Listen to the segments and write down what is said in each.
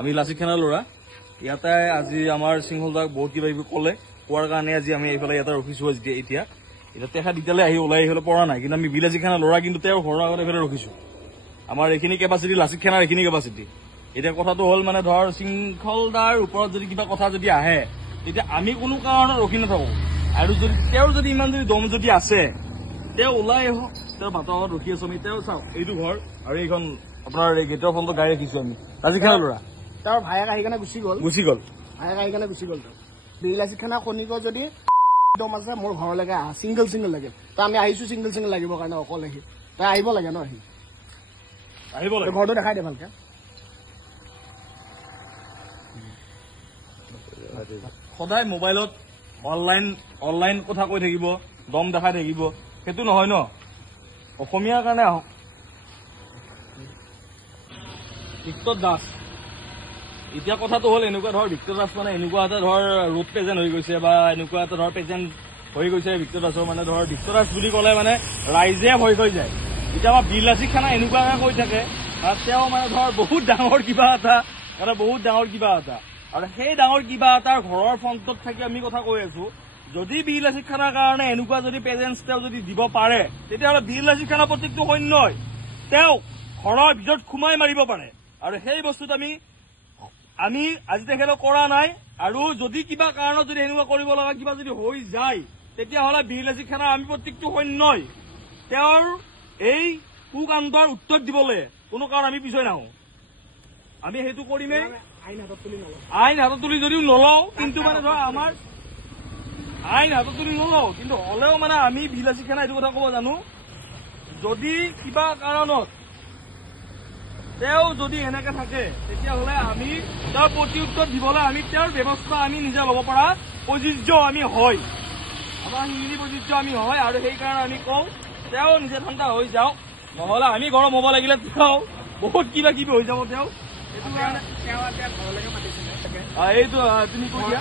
আমি লাচিত খানাৰ ল'ৰা ইয়াতে আজি আমাৰ সিংহলদাক বহুত কিবা কিবি ক'লে কোৱাৰ কাৰণে আজি আমি এইফালে ইয়াতে ৰখিছো এতিয়া তেখেত এতিয়ালৈ আহি ওলাই আহিবলৈ পৰা নাই কিন্তু আমি লাচিত খানাৰ ল'ৰা কিন্তু তেওঁৰ ঘৰৰ আগত এইফালে ৰখিছো আমাৰ এইখিনি কেপাচিটি লাচিত খানাৰ এইখিনি কেপাচিটি এতিয়া কথাটো হ'ল মানে ধৰ সিংহলদাৰ ওপৰত যদি কিবা কথা যদি আহে তেতিয়া আমি কোনো কাৰণত ৰখি নাথাকো আৰু যদি তেওঁৰ যদি ইমান যদি দম যদি আছে তেওঁ ওলাই আহক তেওঁৰ বাটৰ আগত ৰখি আছো আমি তেওঁ চাওক এইটো ঘৰ আৰু এইখন আপোনাৰ এই গেটৰ ফলটো গাড়ী ৰাখিছো আমি লাচিত খানাৰ ল'ৰা তেওঁৰ ভায়েক আহি কেনে গুচি গ'ল ভায়েক আহি কেনে গুচি গ'ল বীৰ লাচিত খানা খনিকৰ যদি দম আছে মোৰ ঘৰলৈকে আহা চিংগল লাগে তো আমি আহিছো চিংগল লাগিব কাৰণে অকল আহি তাই আহিব লাগে ন আহি আহিব লাগে ঘৰটো দেখাই দে ভালকে সদায় মোবাইলত অনলাইন কথা কৈ থাকিব দম দেখাই থাকিব সেইটো নহয় ন অসমীয়াৰ কাৰণে আহক ভিক্টৰ দাস এতিয়া কথাটো হ'ল এনেকুৱা ধৰ ভিক্টৰ দাস মানে এনেকুৱা এটা ধৰ ৰোড প্ৰেজেণ্ট হৈ গৈছে বা এনেকুৱা এটা ধৰ প্ৰেজেণ্ট হৈ গৈছে ভিক্টৰ দাসৰ মানে ধৰ ভিক্টৰ দাস বুলি ক'লে মানে ৰাইজে ভয় হৈ যায় এতিয়া আমাৰ বীৰ লাচিত খানা এনেকুৱাকে কৈ থাকে তেওঁ মানে ধৰ বহুত ডাঙৰ কিবা এটা আৰু সেই ডাঙৰ কিবা এটাৰ ঘৰৰ ফ্ৰণ্টত থাকি আমি কথা কৈ আছো যদি বীৰ লাচিত খানাৰ কাৰণে এনেকুৱা যদি প্ৰেজেন্স তেওঁ যদি দিব পাৰে তেতিয়াহ'লে বীৰ লাচিত খানা প্ৰত্যেকটো সৈন্যই তেওঁ ঘৰৰ ভিতৰত সোমাই মাৰিব পাৰে আৰু সেই বস্তুত আমি আজি তেখেতক কৰা নাই আৰু যদি কিবা কাৰণত যদি এনেকুৱা কৰিব লগা কিবা যদি হৈ যায় তেতিয়াহ'লে বীৰ লাচিত খানাৰ আমি প্ৰত্যেকটো সৈন্যই তেওঁৰ এই কুকাণ্ডৰ উত্তৰ দিবলৈ কোনো কাৰণ আমি পিছুৱাই নাহো আমি সেইটো কৰিমেই আইন হাতত তুলি যদিও নলওঁ কিন্তু মানে ধৰ আমাৰ আইন হাতত তুলি নলওঁ কিন্তু হলেও মানে আমি বীৰ লাচিত খানা এইটো কথা ক'ব জানো যদি কিবা কাৰণত তেওঁ যদি এনেকে থাকে তেতিয়াহ'লে আমি তেওঁৰ প্ৰতি উত্তৰ দিবলৈ আমি তেওঁৰ ব্যৱস্থা আমি নিজে ল'ব পৰা প্ৰযোজ্য আমি হয় আমাৰ হিন্দী প্ৰযোজ্য আমি হয় আৰু সেইকাৰণে আমি কওঁ তেওঁ নিজে ঠাণ্ডা হৈ যাওক নহ'লে আমি গৰম হ'ব লাগিলে তেওঁ বহুত কিবা কিবি হৈ যাব তেওঁ এইটো তুমি কৈ দিয়া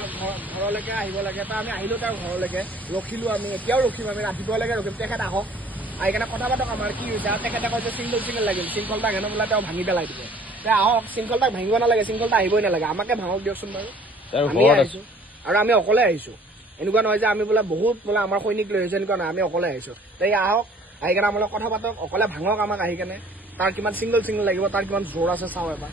ঘৰলৈকে আহিব লাগে আমি আহিলো তাৰ ঘৰলৈকে ৰখিলো আমি এতিয়াও ৰখিম আমি ৰাতিপুৱালৈকে ৰখিম তেখেত আহক আহি কেনে কথা পাতক আমাৰ কি হৈছে তেখেতে কৈছে চিংগল লাগিল শৃংখলতাক হেনো বোলে তেওঁ ভাঙি পেলাই দিব আহক শৃংখলতাক ভাঙিব নালাগে শৃংখলতা আহিবই নালাগে আমাকে ভাঙক দিয়কচোন বাৰু আমি আহিছো আৰু আমি অকলে আহিছো এনেকুৱা নহয় যে আমি বোলে বহুত বোলে আমাৰ সৈনিক লৈ আহিছো এনেকুৱা নহয় আমি অকলে আহিছো তাই আহক আহি কেনে আমাৰ কথা পাতক অকলে ভাঙক আমাক আহি কেনে তাৰ কিমান চিংগল লাগিব তাৰ কিমান জোৰ আছে চাওঁ এবাৰ